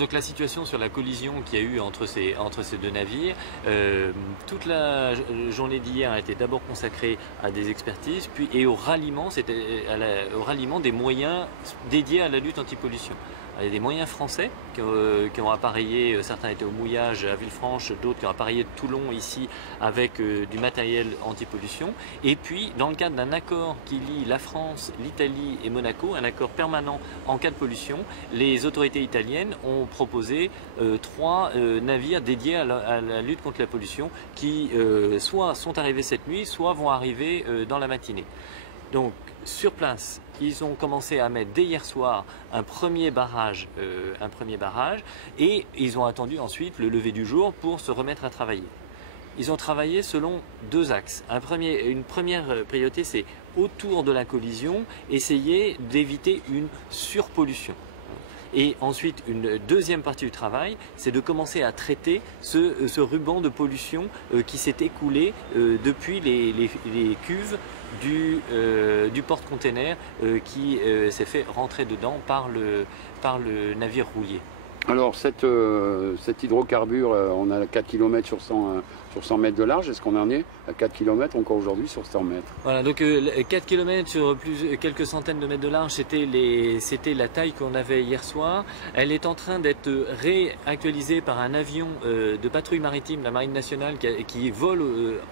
Donc la situation sur la collision qu'il y a eu entre ces deux navires, toute la journée d'hier a été d'abord consacrée à des expertises, puis et au ralliement, au ralliement des moyens dédiés à la lutte anti-pollution. Il y a des moyens français qui ont appareillé, certains étaient au mouillage à Villefranche, d'autres qui ont appareillé de Toulon ici avec du matériel anti-pollution. Et puis dans le cadre d'un accord qui lie la France, l'Italie et Monaco, un accord permanent en cas de pollution, les autorités italiennes ont proposé 3 navires dédiés à la lutte contre la pollution qui soit sont arrivés cette nuit, soit vont arriver dans la matinée. Donc sur place, ils ont commencé à mettre dès hier soir un premier barrage et ils ont attendu ensuite le lever du jour pour se remettre à travailler. Ils ont travaillé selon 2 axes. Une première priorité, c'est autour de la collision, essayer d'éviter une surpollution. Et ensuite, une deuxième partie du travail, c'est de commencer à traiter ce ruban de pollution qui s'est écoulé depuis les cuves du porte-container qui s'est fait rentrer dedans par le navire roulier. Alors cet hydrocarbure, on a 4 km sur 100 mètres de large. Est-ce qu'on en est à 4 km encore aujourd'hui sur 100 mètres? Voilà, donc 4 km sur quelques centaines de mètres de large, c'était la taille qu'on avait hier soir. Elle est en train d'être réactualisée par un avion de patrouille maritime de la Marine nationale qui vole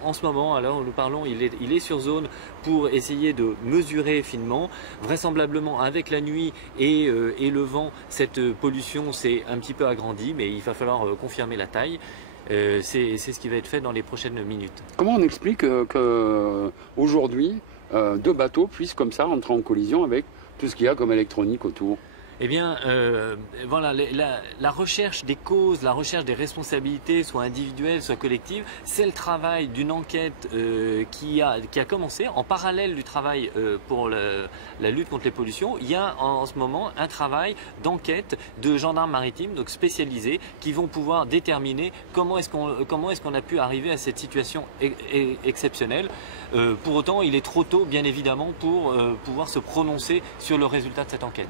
en ce moment. Alors nous parlons, il est sur zone pour essayer de mesurer finement. Vraisemblablement avec la nuit et le vent, cette pollution s'est un petit peu agrandie, mais il va falloir confirmer la taille. C'est ce qui va être fait dans les prochaines minutes. Comment on explique qu'aujourd'hui, 2 bateaux puissent comme ça entrer en collision avec tout ce qu'il y a comme électronique autour? Eh bien, voilà, la recherche des causes, la recherche des responsabilités, soit individuelles, soit collectives, c'est le travail d'une enquête qui a commencé en parallèle du travail pour la lutte contre les pollutions. Il y a en ce moment un travail d'enquête de gendarmes maritimes, donc spécialisés, qui vont pouvoir déterminer comment est-ce qu'on a pu arriver à cette situation exceptionnelle. Pour autant, il est trop tôt, bien évidemment, pour pouvoir se prononcer sur le résultat de cette enquête.